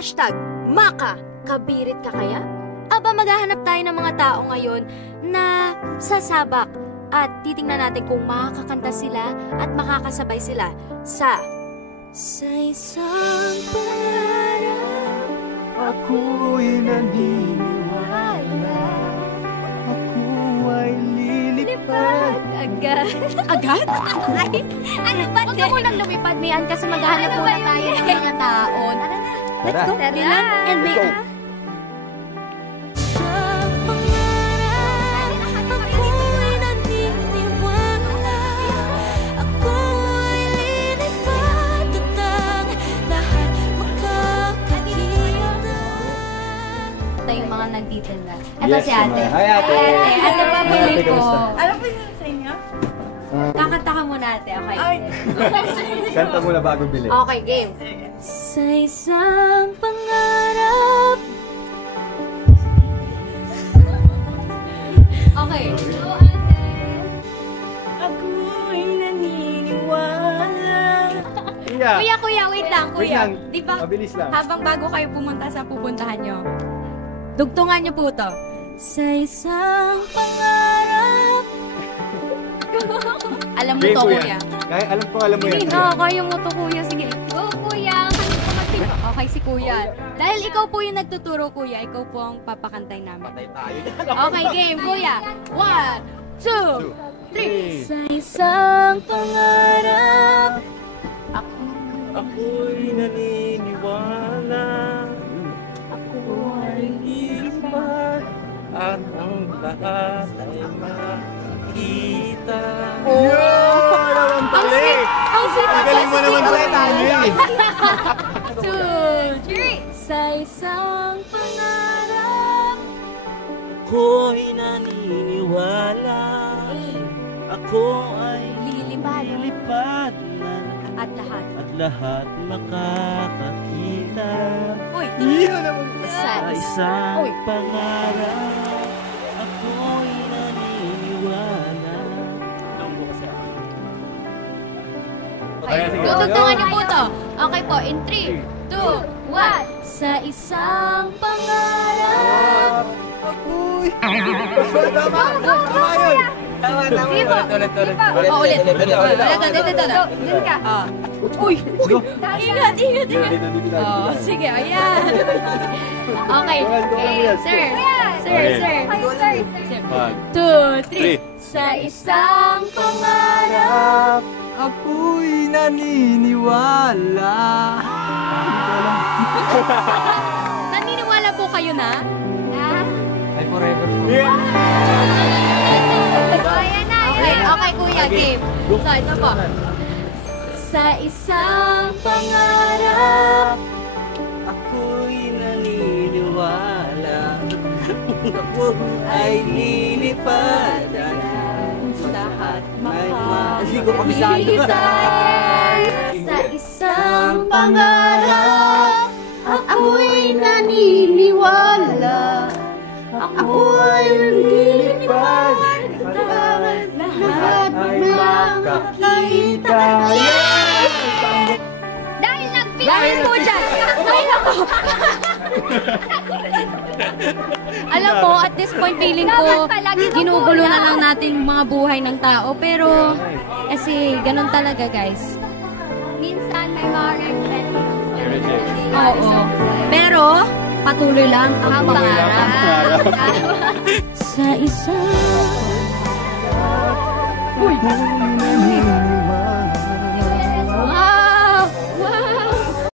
Hashtag Makakabirit ka kaya? Aba, maghahanap tayo ng mga tao ngayon na sasabak at titingnan natin kung makakakanta sila at makakasabay sila sa isang pangarap. Ako'y naniniwala, ako ay lilipad. Agad? Ay, ano ba? Huwag ka munang lumipad, Mian, kasi maghahanap muna tayo ng mga tao. Tara na. Let's go. Bilang and may... Yung mga nagtitinda. Ito si ate. Hi, ate. Ate, pabili ko. Ano po yun sa inyo? Kakanta ka muna, ate. Okay. Kanta muna bago bili. Okay, game. Sa isang pangarap. Okay. Ako'y naniniwala. Kuya, wait lang, kuya. Di ba, mabilis lang. habang bago kayo pumunta sa pupuntahan nyo, dugtungan nyo po to. Sa isang pangarap. Alam mo to, kuya. Alam ko, alam mo yan. Hindi, kaya mo to, kuya. Sige. Go, kuya. Okay, si kuya. Dahil ikaw po yung nagtuturo, kuya, ikaw po ang papakantay namin. Okay, game, kuya. 1, 2, 3. Sa isang pangarap. Ako'y naniniwala, ako ay lilipad, at ang lahat ay makita. Ang sweet! Ang sweet! Ang galing mo naman pala tayo eh. 2, 3. Sa isang pangarap. Ako'y naniniwala, ako ay lilipad na At lahat. lahat makakakita. Uy! Sa isang Uy. pangarap, ako'y naniniwala. Dugtungan niyo po to. Okay po, in 3, 2, 1. Sa isang pangarap. Ako'y... Tama! Tama yun! Tama! Ulit! Ulit. Dito ka. Uy! Ingat! Oh, sige, ayan. Okay. Sir. 2, 3. Sa isang pangarap. Ako'y naniniwala. Naniniwala po kayo na? Ay, forever po. Okay, kuya, game. So, ito po. Sa isang pangarap. Ako'y naniniwala. Ako ay lilipad. Lahat Hindi ko kabisado. Sa isang pangarap. Ako'y naniniwala. Ako'y lilipad. Lahat makakita. Dahil po dyan. Ay, ako. Alam mo, at this point, feeling ko, ginugulo na lang natin yung mga buhay ng tao. Pero, kasi, ganun talaga, guys. Minsan may mga regrets. Oo. Pero, patuloy lang ang pangarap. Sa isang Uy!